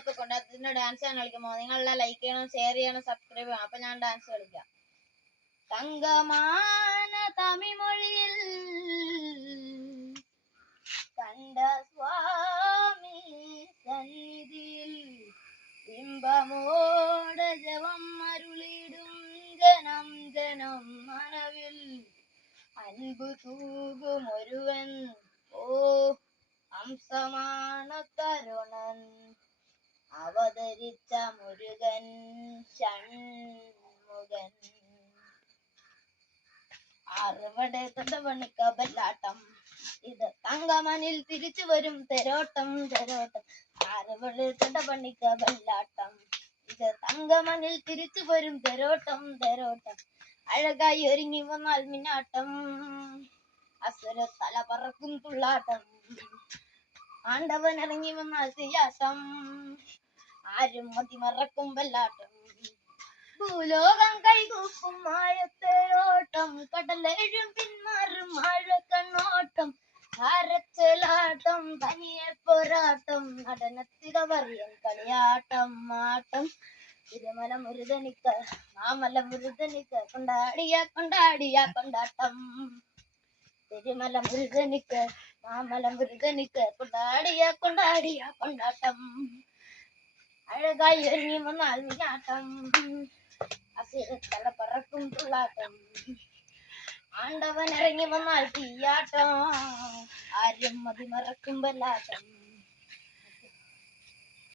Step കൊണ്ട് അതിന്റെ dance ഞാൻ കളിക്കുമ്പോൾ നിങ്ങളെല്ലാം ലൈക്ക് ചെയ്യണം, ഷെയർ ചെയ്യണം, സബ്സ്ക്രൈബ് ചെയ്യണം. അപ്പൊ ഞാൻ ഡാൻസ് കളിക്കാം. തങ്കമാന തമിഴ്മൊഴിയിൽ കണ്ട സ്വാമി സന്നിധിയിൽ ബിംബമോട ജവം അരുളിടും ജനം ജനം മനവിൽ അൻപു തൂകും ഒരുവൻ ഓ ഹംസമാണ് കരുണൻ അവതരിച്ച മുരുകൻ ഷൺമുഖൻ. അറുപടെ തൊണ്ടപണിക്ക ബല്ലാട്ടം ഇത് തങ്കമനിൽ തിരിച്ചു വരും തെരോട്ടം തെരോട്ടം. അറുപടെ തൊണ്ടപണിക്ക ബല്ലാട്ടം ഇത് തങ്കമനിൽ തിരിച്ചു വരും തെരോട്ടം തെരോട്ടം. അഴകായി ഒരുങ്ങി വന്നാൽ മിന്നാട്ടം അസുര തല പറക്കും തുള്ളാട്ടം. ആണ്ടവൻ ഇറങ്ങി വന്നാൽ തീയാട്ടം ആരും മതിമറക്കും ബല്ലാട്ടം. ഭൂലോകം കൈകൂപ്പും മായത്തേരോട്ടം കടലേഴും പിന്മാറും ആഴ കണ്ണോട്ടം. അരച്ചലാട്ടം തനിയെ പോരാട്ടം നടനത്തിരവറിയൻ കളിയാട്ടം ആട്ടം. തിരുമല മുരുകനിക്ക് മാമല മുരുകനിക്ക് കൊണ്ടാടിയ കൊണ്ടാടിയ കൊണ്ടാട്ടം. തിരുമല മുരുകനിക്ക് മാമല മുരുകനിക്ക് കൊണ്ടാടിയ കൊണ്ടാടിയ കൊണ്ടാട്ടം. അഴകായി ഒരുങ്ങി വന്നാൽ മിന്നാട്ടം അസുരത്തല പറക്കും തുള്ളാട്ടം. ആണ്ടവൻ ഇറങ്ങി വന്നാൽ തീയാട്ടം ആരും മതിമറക്കും ബല്ലാട്ടം.